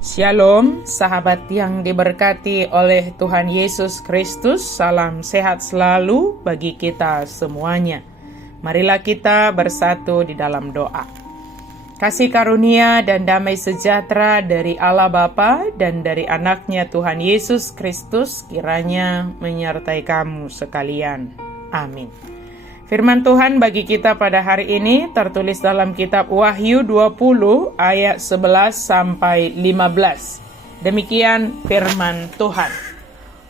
Shalom, sahabat yang diberkati oleh Tuhan Yesus Kristus. Salam sehat selalu bagi kita semuanya. Marilah kita bersatu di dalam doa. Kasih karunia dan damai sejahtera dari Allah Bapa dan dari anaknya Tuhan Yesus Kristus kiranya menyertai kamu sekalian. Amin. Firman Tuhan bagi kita pada hari ini tertulis dalam kitab Wahyu 20 ayat 11 sampai 15. Demikian firman Tuhan.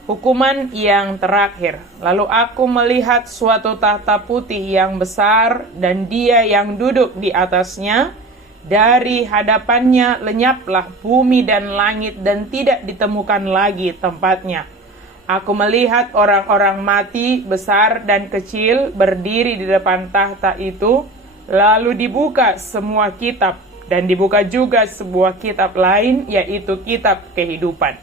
Hukuman yang terakhir. Lalu aku melihat suatu tahta putih yang besar dan Dia yang duduk di atasnya. Dari hadapannya lenyaplah bumi dan langit dan tidak ditemukan lagi tempatnya. Aku melihat orang-orang mati besar dan kecil berdiri di depan tahta itu, lalu dibuka semua kitab, dan dibuka juga sebuah kitab lain, yaitu kitab kehidupan.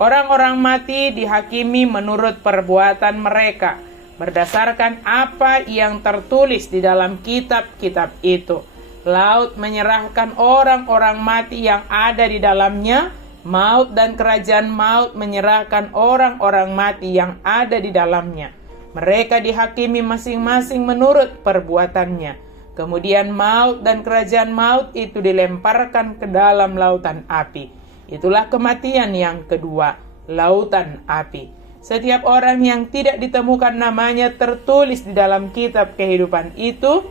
Orang-orang mati dihakimi menurut perbuatan mereka, berdasarkan apa yang tertulis di dalam kitab-kitab itu. Laut menyerahkan orang-orang mati yang ada di dalamnya. Maut dan kerajaan maut menyerahkan orang-orang mati yang ada di dalamnya. Mereka dihakimi masing-masing menurut perbuatannya. Kemudian maut dan kerajaan maut itu dilemparkan ke dalam lautan api. Itulah kematian yang kedua, lautan api. Setiap orang yang tidak ditemukan namanya tertulis di dalam kitab kehidupan itu,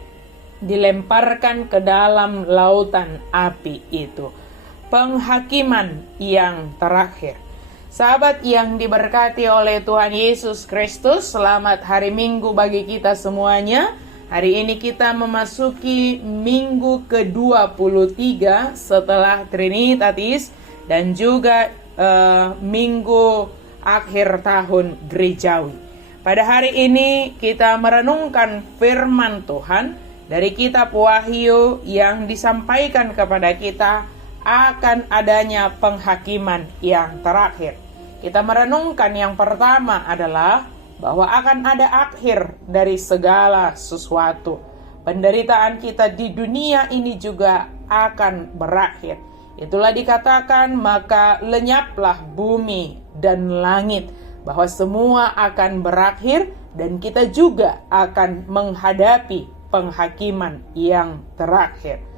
dilemparkan ke dalam lautan api itu. Penghakiman yang terakhir. Sahabat yang diberkati oleh Tuhan Yesus Kristus, selamat hari Minggu bagi kita semuanya. Hari ini kita memasuki minggu ke-23 setelah Trinitatis dan juga minggu akhir tahun gerejawi. Pada hari ini kita merenungkan firman Tuhan dari kitab Wahyu yang disampaikan kepada kita akan adanya penghakiman yang terakhir. Kita merenungkan yang pertama adalah bahwa akan ada akhir dari segala sesuatu. Penderitaan kita di dunia ini juga akan berakhir. Itulah dikatakan maka lenyaplah bumi dan langit, bahwa semua akan berakhir dan kita juga akan menghadapi penghakiman yang terakhir.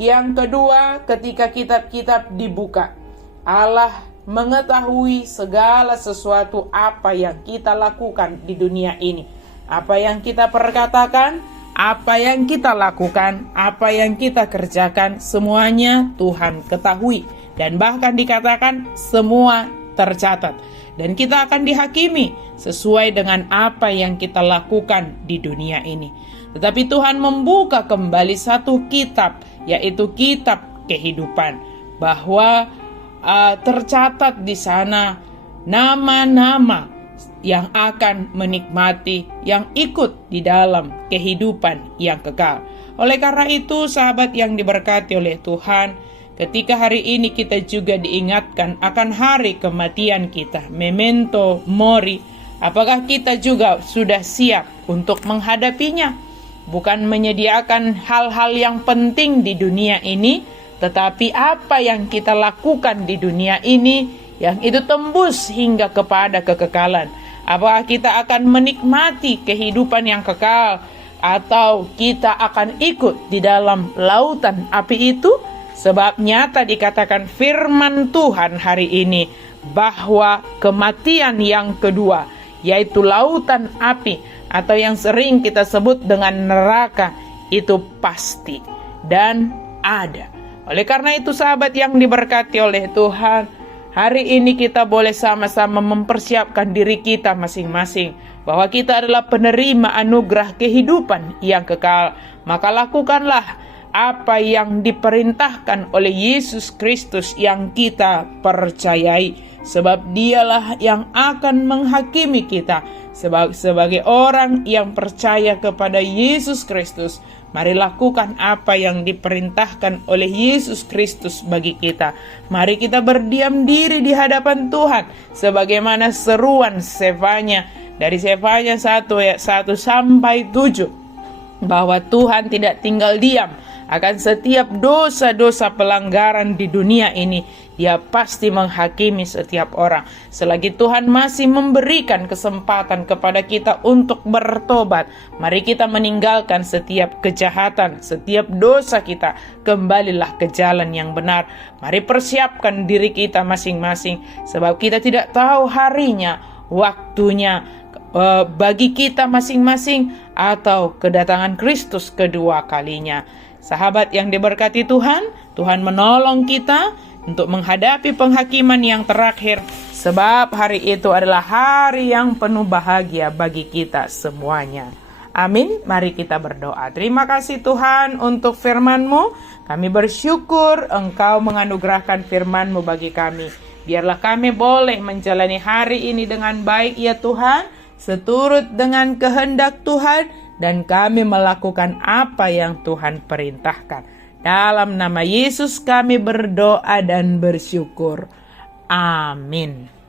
Yang kedua, ketika kitab-kitab dibuka, Allah mengetahui segala sesuatu apa yang kita lakukan di dunia ini. Apa yang kita perkatakan, apa yang kita lakukan, apa yang kita kerjakan, semuanya Tuhan ketahui. Dan bahkan dikatakan semua tercatat. Dan kita akan dihakimi sesuai dengan apa yang kita lakukan di dunia ini. Tetapi Tuhan membuka kembali satu kitab, yaitu kitab kehidupan, bahwa tercatat di sana nama-nama yang akan menikmati, yang ikut di dalam kehidupan yang kekal. Oleh karena itu, sahabat yang diberkati oleh Tuhan, ketika hari ini kita juga diingatkan akan hari kematian kita, memento mori, apakah kita juga sudah siap untuk menghadapinya? Bukan menyediakan hal-hal yang penting di dunia ini, tetapi apa yang kita lakukan di dunia ini yang itu tembus hingga kepada kekekalan. Apakah kita akan menikmati kehidupan yang kekal atau kita akan ikut di dalam lautan api itu? Sebab nyata dikatakan firman Tuhan hari ini bahwa kematian yang kedua, yaitu lautan api, atau yang sering kita sebut dengan neraka, itu pasti dan ada. Oleh karena itu, sahabat yang diberkati oleh Tuhan, hari ini kita boleh sama-sama mempersiapkan diri kita masing-masing, bahwa kita adalah penerima anugerah kehidupan yang kekal. Maka lakukanlah apa yang diperintahkan oleh Yesus Kristus yang kita percayai, sebab Dialah yang akan menghakimi kita. Sebagai orang yang percaya kepada Yesus Kristus, mari lakukan apa yang diperintahkan oleh Yesus Kristus bagi kita. Mari kita berdiam diri di hadapan Tuhan, sebagaimana seruan Sefanya dari Sefanya 1 ayat 1 sampai 7, bahwa Tuhan tidak tinggal diam akan setiap dosa-dosa pelanggaran di dunia ini Dia pasti menghakimi setiap orang. Selagi Tuhan masih memberikan kesempatan kepada kita untuk bertobat, mari kita meninggalkan setiap kejahatan, setiap dosa kita. Kembalilah ke jalan yang benar. Mari persiapkan diri kita masing-masing, sebab kita tidak tahu harinya, waktunya bagi kita masing-masing atau kedatangan Kristus kedua kalinya. Sahabat yang diberkati Tuhan, Tuhan menolong kita untuk menghadapi penghakiman yang terakhir, sebab hari itu adalah hari yang penuh bahagia bagi kita semuanya. Amin. Mari kita berdoa. Terima kasih Tuhan untuk firman-Mu. Kami bersyukur Engkau menganugerahkan firman-Mu bagi kami. Biarlah kami boleh menjalani hari ini dengan baik ya Tuhan, seturut dengan kehendak Tuhan, dan kami melakukan apa yang Tuhan perintahkan. Dalam nama Yesus kami berdoa dan bersyukur. Amin.